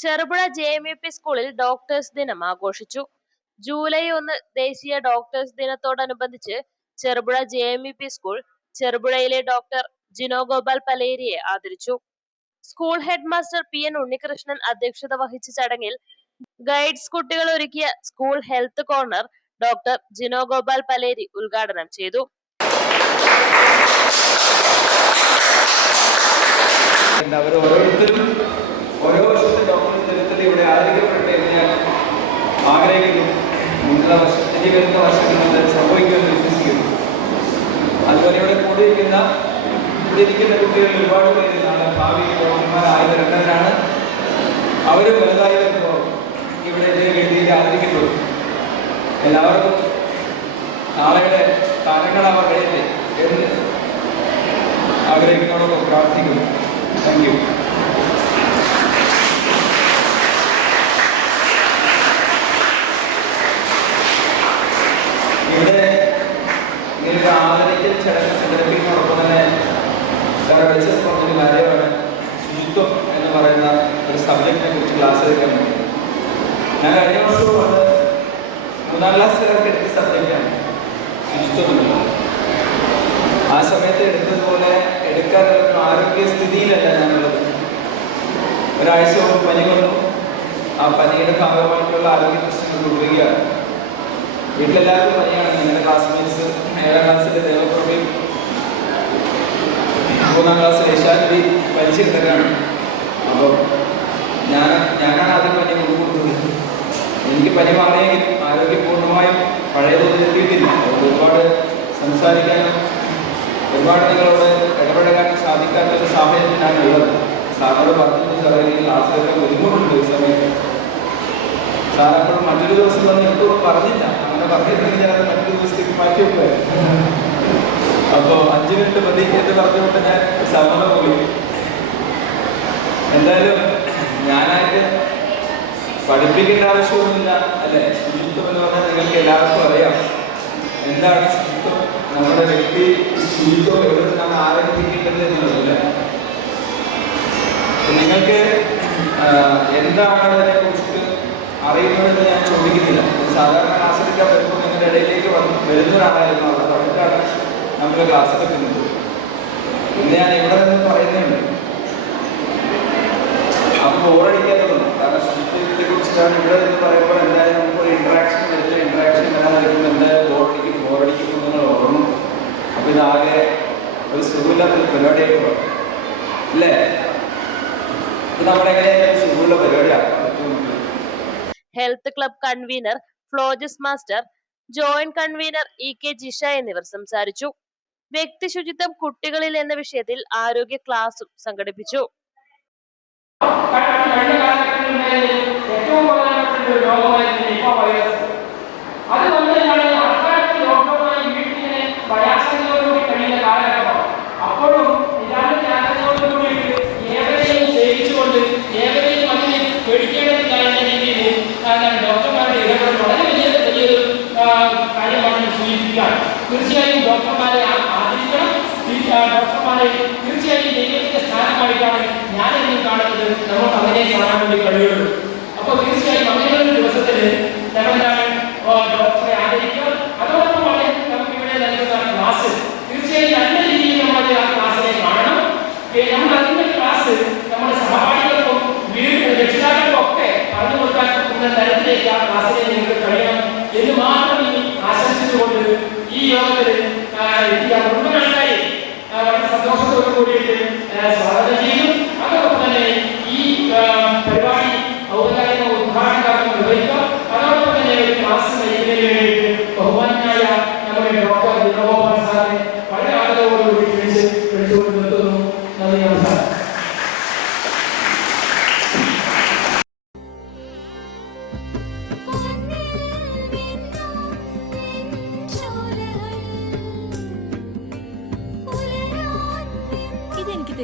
Cherupuzha J M U P സ്കൂളിൽ doctors ദിനം ആഘോഷിച്ചു. ജൂലൈ ഒന്ന് ദേശീയ ഡോക്ടേഴ്സ് ദിനത്തോടനുബന്ധിച്ച് Cherupuzha J M U P school ചെറുപുഴയിലെ doctor Jino Gopal പലേരിയെ ആദരിച്ചു. School head master P N Unnikrishnan അധ്യക്ഷത വഹിച്ച ചടങ്ങിൽ ഗൈഡ്സ് കുട്ടികൾ ഒരുക്കിയ school health corner doctor Jino Gopal Paleri ഉദ്ഘാടനം ചെയ്തു. ഓരോരുത്തരും ഓരോ ഡോക്ടർ ഇവിടെ ഞാൻ ആഗ്രഹിക്കുന്നു. വർഷം അതുപോലെ ഇവിടെ കൂടിയിരിക്കുന്ന ഇവിടെ കുട്ടികൾ ഒരുപാട് പേര് ഭാവിയിൽ ഡോക്ടർമാരായി വരേണ്ടവരാണ് അവർ വലുതായി വരുമ്പോൾ ഇവിടെ വേദിയിൽ ആദരിക്കപ്പെടും. എല്ലാവർക്കും നാളെയുടെ താരങ്ങൾ അവർ കഴിയട്ടെ എന്ന് ആഗ്രഹിക്കുന്നതോടൊപ്പം പ്രാർത്ഥിക്കുന്നു. താങ്ക് യു ക്ലാസ് എടുക്കാൻ പറ്റും ഞാൻ കഴിഞ്ഞ വർഷവും അത് മൂന്നാം ക്ലാസ്സുകാർക്ക് എടുത്ത സബ്ജക്റ്റാണ്. ശുചിത്വമില്ല ആ സമയത്ത് എടുത്തതുപോലെ എടുക്കാനുള്ള ആരോഗ്യ ആരോഗ്യസ്ഥിതിയിലല്ല ഞാനുള്ളത്. ഒരാഴ്ച മുമ്പ് പനി വന്നു. ആ പനിയുടെ ഭാഗമായിട്ടുള്ള ആരോഗ്യ പ്രശ്നങ്ങൾ തുടരുകയാണ് വീട്ടിലെല്ലാവർക്കും പനിയാണ്. നിങ്ങളുടെ ക്ലാസ്മേറ്റ്സ് ഏഴാം ക്ലാസ്സിലെ ദേവപ്രഭയും മൂന്നാം ക്ലാസ്സിൽ യശാന്തി പനിച്ച് കിടക്കുകയാണ്. അപ്പോൾ ഞാൻ ഞാനാണ് ആദ്യം പനി കൊണ്ടുകൊടുത്തത് എനിക്ക് പനി മാറിയെങ്കിലും ആരോഗ്യപൂർണമായും പഴയ തോതിൽ എത്തിയിട്ടില്ല. ഒരുപാട് സംസാരിക്കാനും ഒരുപാട് നിങ്ങളോട് ഇടപെടാൻ സാധിക്കാത്ത ഒരു സാഹചര്യത്തിലാണ് ഉള്ളത്. സാറിനോട് പറഞ്ഞു സാറേ എനിക്ക് ക്ലാസ്സിലൊക്കെ ബുദ്ധിമുട്ടുണ്ട് ഈ സമയത്ത്. സാർ അപ്പോൾ മറ്റൊരു ദിവസം വന്ന് എനിക്ക് പറഞ്ഞില്ല. അങ്ങനെ പറഞ്ഞിട്ടുണ്ടെങ്കിൽ ഞാനത് മറ്റൊരു ദിവസത്തേക്ക് മാറ്റി വെക്കുമായിരുന്നു. അപ്പോൾ അഞ്ച് മിനിറ്റ് മതി എന്ന് പറഞ്ഞുകൊണ്ട് ഞാൻ സമ്മതം പോയി എന്തായാലും പഠിപ്പിക്കേണ്ട ആവശ്യമൊന്നുമില്ല. അല്ലെ? ശുചിത്വം എന്ന് പറഞ്ഞാൽ നിങ്ങൾക്ക് എല്ലാവർക്കും അറിയാം. എന്താണ് ശുചിത്വം? നമ്മുടെ വ്യക്തി ശുചിത്വം എവിടെ നിന്നാണ് ആരംഭിക്കേണ്ടത് എന്നുള്ളതില്ല? നിങ്ങൾക്ക് എന്താണ് അതിനെ കുറിച്ചിട്ട് അറിയുന്നതെന്ന് ഞാൻ ചോദിക്കുന്നില്ല. സാധാരണ ക്ലാസ്സിലൊക്കെ വരുമ്പോൾ നിങ്ങളുടെ ഇടയിലേക്ക് വന്ന് വരുന്ന ഒരാളായിരുന്നു അവിടെ കണ്ടിട്ടാണ് നമ്മൾ ക്ലാസ് എടുക്കുന്നത് ഇന്ന് ഞാൻ ഇവിടെ നിന്ന് പറയുന്നുണ്ട് അപ്പൊ ബോറടിക്കാത്തതുണ്ട് കാരണം ശുചിത്വത്തെ ഇവിടെ എന്ന് പറയുമ്പോൾ എന്തായാലും നമുക്ക് ഒരു ഇന്ററാക്ഷൻ വരുന്ന ഇന്ററാക്ഷൻ വരാതിരിക്കുമ്പോൾ എന്തായാലും ബോറടിക്കും ബോറടിക്കും നിങ്ങൾ ഓർമ്മ അപ്പൊ ഇതാകെ ഒരു സുഖമില്ലാത്തൊരു പരിപാടിയായിട്ട് പറയും അല്ലേ? സുഖമുള്ള? Health club convener ഫ്ലോജസ് master joint convener E K Jisha എന്നിവർ സംസാരിച്ചു. വ്യക്തി ശുചിത്വം കുട്ടികളിൽ എന്ന വിഷയത്തിൽ ആരോഗ്യ ക്ലാസും സംഘടിപ്പിച്ചു. തീർച്ചയായും ഡോക്ടർമാരെ ആദരിക്കണം. ഡോക്ടർമാരെ തീർച്ചയായും ദൈവത്തിന്റെ സ്ഥാനമായിട്ടാണ് ഞാൻ എന്നും കാണുന്നത്. നമുക്ക് അങ്ങനെ കാണാൻ വേണ്ടി കഴിയുള്ളൂ. അപ്പോൾ തീർച്ചയായും അങ്ങനെയുള്ള ദിവസത്തിൽ